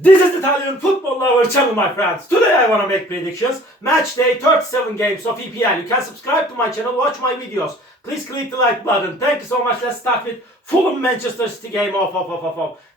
This is Italian Football Lover channel, my friends. Today I want to make predictions. Match day 37 games of EPL. You can subscribe to my channel, watch my videos. Please click the like button. Thank you so much. Let's start with Fulham Manchester City game.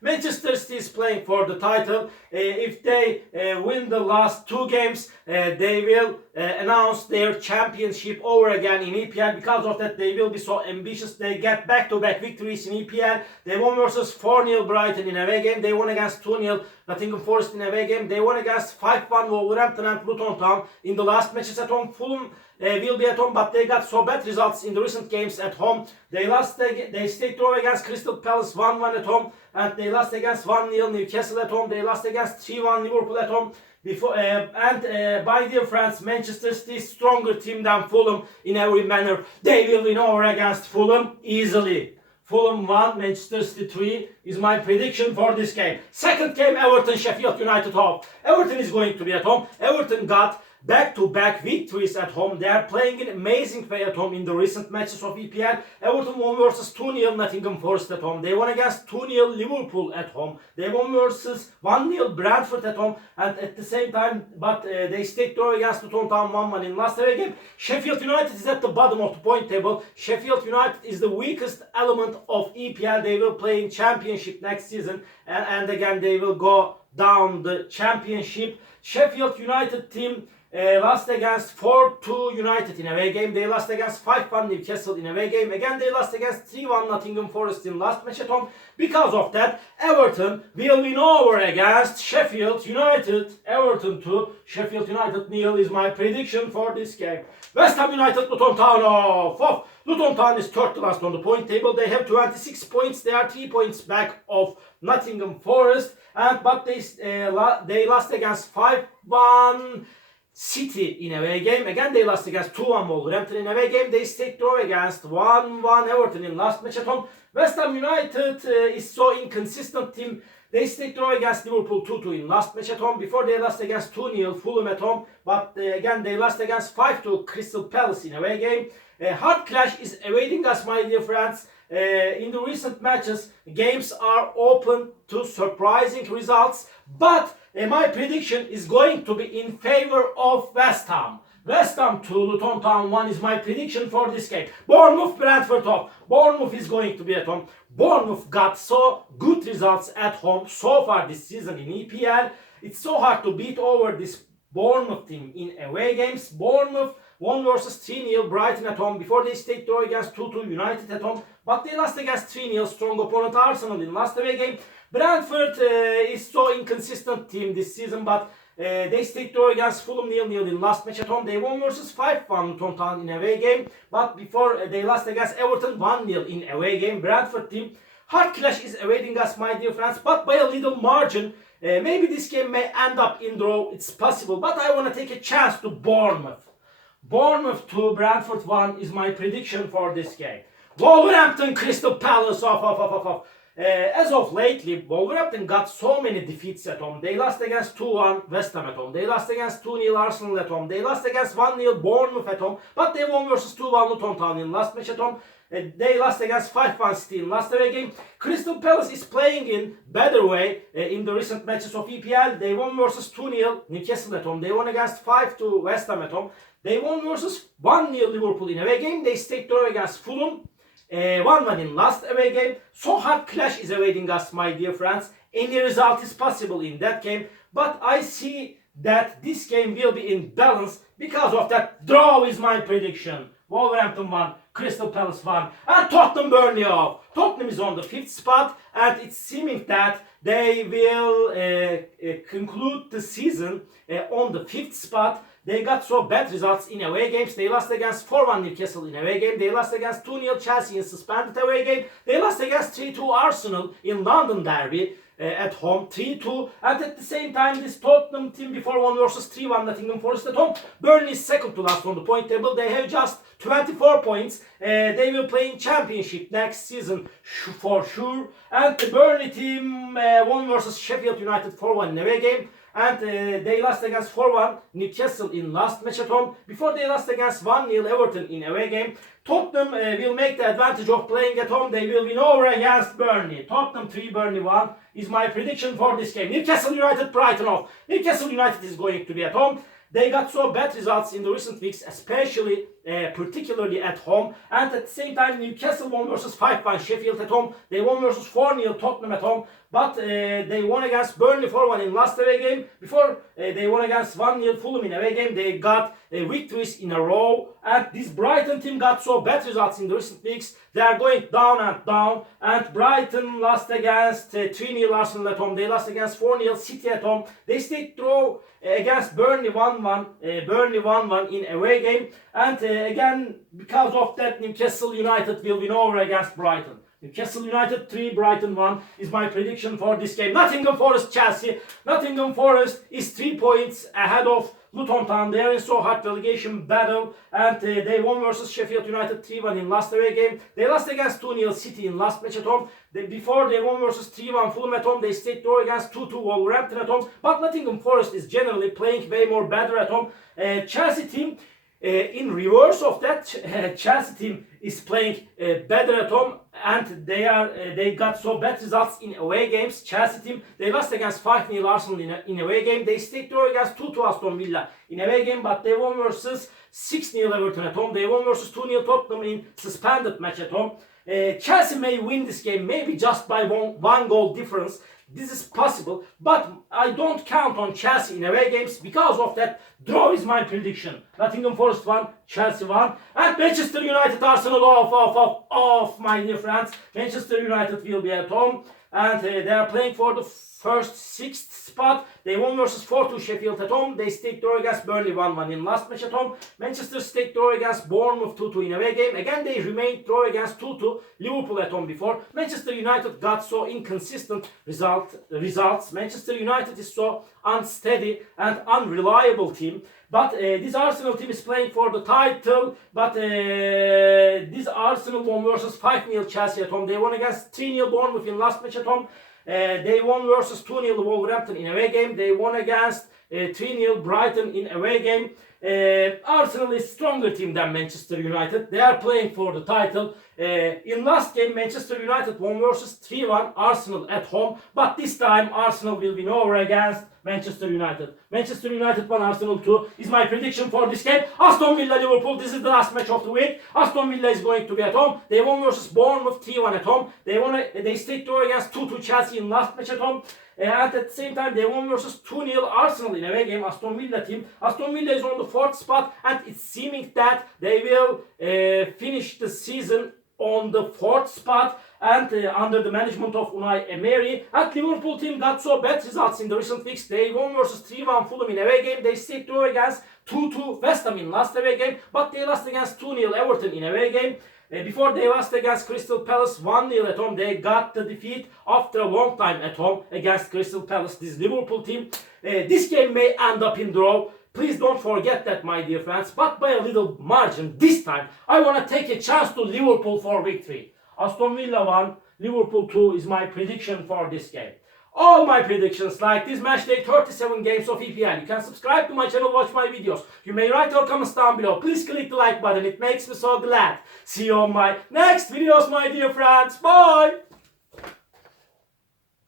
Manchester City is playing for the title. If they win the last two games, they will announce their championship over again in EPL. Because of that, they will be so ambitious. They get back-to-back victories in EPL. They won versus 4-0 Brighton in away game. They won against 2-0 Nottingham Forest in away game. They won against 5-1 Wolverhampton and Luton Town in the last matches at home. Fulham will be at home, but they got so bad results in the recent games at home. They stayed draw against Crystal Palace 1-1 at home, and they lost against 1-0 Newcastle at home. They lost against 3-1 Liverpool at home. My dear friends, Manchester City is stronger team than Fulham in every manner. They will win over against Fulham easily. Fulham 1, Manchester City 3 is my prediction for this game. Second game, Everton Sheffield United home. Everton is going to be at home. Everton got back-to-back victories at home. They are playing in amazing way at home in the recent matches of EPL. Everton won versus 2-0 Nottingham Forest at home. They won against 2-0 Liverpool at home. They won versus 1-0 Brentford at home. And at the same time, they stayed draw against Luton Town 1-1 in last away game. Sheffield United is at the bottom of the point table. Sheffield United is the weakest element of EPL. They will play in Championship next season. And again, they will go down the Championship. Sheffield United team lost against 4-2 United in away game. They lost against 5-1 Newcastle in away game. Again, they lost against 3-1 Nottingham Forest in last match at home. Because of that, Everton will win over against Sheffield United. Everton 2, Sheffield United 0 is my prediction for this game. West Ham United, Luton Town off. Luton Town is third last on the point table. They have 26 points. They are 3 points back of Nottingham Forest. But they lost against 5-1 City in away game. Again, they lost against 2-1 Wolverhampton in away game. They stayed draw against 1-1 Everton in last match at home. West Ham United is so inconsistent team. They stayed draw against Liverpool 2-2 in last match at home. Before they lost against 2-0 Fulham at home. But again, they lost against 5-2 Crystal Palace in away game. Hard clash is awaiting us, my dear friends. In the recent matches, games are open to surprising results. But my prediction is going to be in favor of West Ham. West Ham 2, Luton Town 1 is my prediction for this game. Bournemouth, Brentford off. Bournemouth is going to be at home. Bournemouth got so good results at home so far this season in EPL. It's so hard to beat over this Bournemouth team in away games. Bournemouth won versus 3-0 Brighton at home. Before they stayed draw against 2-2 United at home. But they lost against 3-0 strong opponent Arsenal in last away game. Brentford is so inconsistent team this season, but they stayed draw against Fulham 0-0 in last match at home. They won versus 5-1 Luton Town in away game, but before they lost against Everton 1-0 in away game. Brentford team, hard clash is awaiting us, my dear friends, but by a little margin. Maybe this game may end up in draw, it's possible, but I want to take a chance to Bournemouth. Bournemouth 2, Brentford 1 is my prediction for this game. Wolverhampton, Crystal Palace off. As of lately, Wolverhampton got so many defeats at home. They lost against 2-1 West Ham at home. They lost against 2-0 Arsenal at home. They lost against 1-0 Bournemouth at home. But they won versus 2-1 Luton Town in last match at home. They lost against 5-1 City in last away game. Crystal Palace is playing in better way in the recent matches of EPL. They won versus 2-0 Newcastle at home. They won against 5-2 West Ham at home. They won versus 1-0 Liverpool in away game. They stayed draw against Fulham. 1-1 in last away game. So hard clash is awaiting us, my dear friends. Any result is possible in that game. But I see that this game will be in balance. Because of that, draw is my prediction. Wolverhampton 1, Crystal Palace 1, and Tottenham Burnley off. Tottenham is on the 5th spot, and it's seeming that they will conclude the season on the 5th spot. They got so bad results in away games. They lost against 4-1 Newcastle in away game. They lost against 2-0 Chelsea in suspended away game. They lost against 3-2 Arsenal in London derby at home, 3-2. And at the same time, this Tottenham team before won versus 3-1 Nottingham Forest at home. Burnley is second to last on the point table. They have just 24 points. They will play in Championship next season for sure. And the Burnley team won versus Sheffield United 4-1 in away game. and they lost against 4-1 Newcastle in last match at home. Before they lost against 1-0 Everton in away game. Tottenham will make the advantage of playing at home. They will win over against Burnley. Tottenham 3, Burnley 1 is my prediction for this game. Newcastle United, Brighton off. Newcastle United is going to be at home. They got so bad results in the recent weeks, especially particularly at home. And at the same time, Newcastle won versus 5-1 Sheffield at home. They won versus 4-0 Tottenham at home. But they won against Burnley 4-1 in last away game. Before they won against 1-0 Fulham in away game. They got victories in a row. And this Brighton team got so bad results in the recent weeks. They are going down and down. And Brighton lost against 3-0 Arsenal at home. They lost against 4-0 City at home. They stayed draw against Burnley 1-1. Burnley 1-1 in away game. And again, because of that, Newcastle United will win over against Brighton. Newcastle United 3, Brighton 1 is my prediction for this game. Nottingham Forest Chelsea. Nottingham Forest is 3 points ahead of Luton Town. They are in so hard relegation battle, and they won versus Sheffield United 3-1 in last away game. They lost against 2-0 City in last match at home. Before they won versus 3-1 Fulham at home. They stayed draw against 2-2 Wolverhampton at home. But Nottingham Forest is generally playing way more better at home. Chelsea team, in reverse of that, Chelsea team is playing better at home, and they got so bad results in away games. Chelsea team, they lost against 5-0 Arsenal in away game. They stayed draw against 2-2 Aston Villa in away game, but they won versus 6-0 Everton at home. They won versus 2-0 Tottenham in suspended match at home. Chelsea may win this game, maybe just by one goal difference. This is possible, but I don't count on Chelsea in away games. Because of that, draw is my prediction. Nottingham Forest 1, Chelsea 1, and Manchester United Arsenal off, my dear friends. Manchester United will be at home, and they are playing for the first 6th spot. They won versus 4-2 Sheffield at home. They stayed draw against Burnley 1-1 in last match at home. Manchester stayed draw against Bournemouth 2-2 in away game. Again, they remained draw against 2-2 Liverpool at home before. Manchester United got so inconsistent results. Manchester United is so unsteady and unreliable team. But this Arsenal team is playing for the title. But this Arsenal won versus 5-0 Chelsea at home. They won against 3-0 Bournemouth in last match at home. They won versus 2-0 Wolverhampton in away game. They won against 3-0 Brighton in away game. Arsenal is stronger team than Manchester United. They are playing for the title. In last game, Manchester United won versus 3-1 Arsenal at home. But this time, Arsenal will win over against Manchester United. Manchester United 1, Arsenal 2 is my prediction for this game. Aston Villa Liverpool, this is the last match of the week. Aston Villa is going to be at home. They won versus Bournemouth 3-1 at home. They stayed draw against 2-2 Chelsea in last match at home. And at the same time, they won versus 2-0 Arsenal in away game. Aston Villa team. Aston Villa is on the 4th spot, and it's seeming that they will finish the season on the 4th spot, and under the management of Unai Emery. And Liverpool team got so bad results in the recent weeks. They won versus 3-1 Fulham in away game. They stayed draw against 2-2 West Ham in last away game, but they lost against 2-0 Everton in away game. Before they lost against Crystal Palace 1-0 at home. They got the defeat after a long time at home against Crystal Palace. This Liverpool team. This game may end up in draw. Please don't forget that, my dear friends. But by a little margin this time, I want to take a chance to Liverpool for victory. Aston Villa 1, Liverpool 2 is my prediction for this game. All my predictions like this match day 37 games of EPL. You can subscribe to my channel, watch my videos. You may write your comments down below. Please click the like button. It makes me so glad. See you on my next videos, my dear friends. Bye!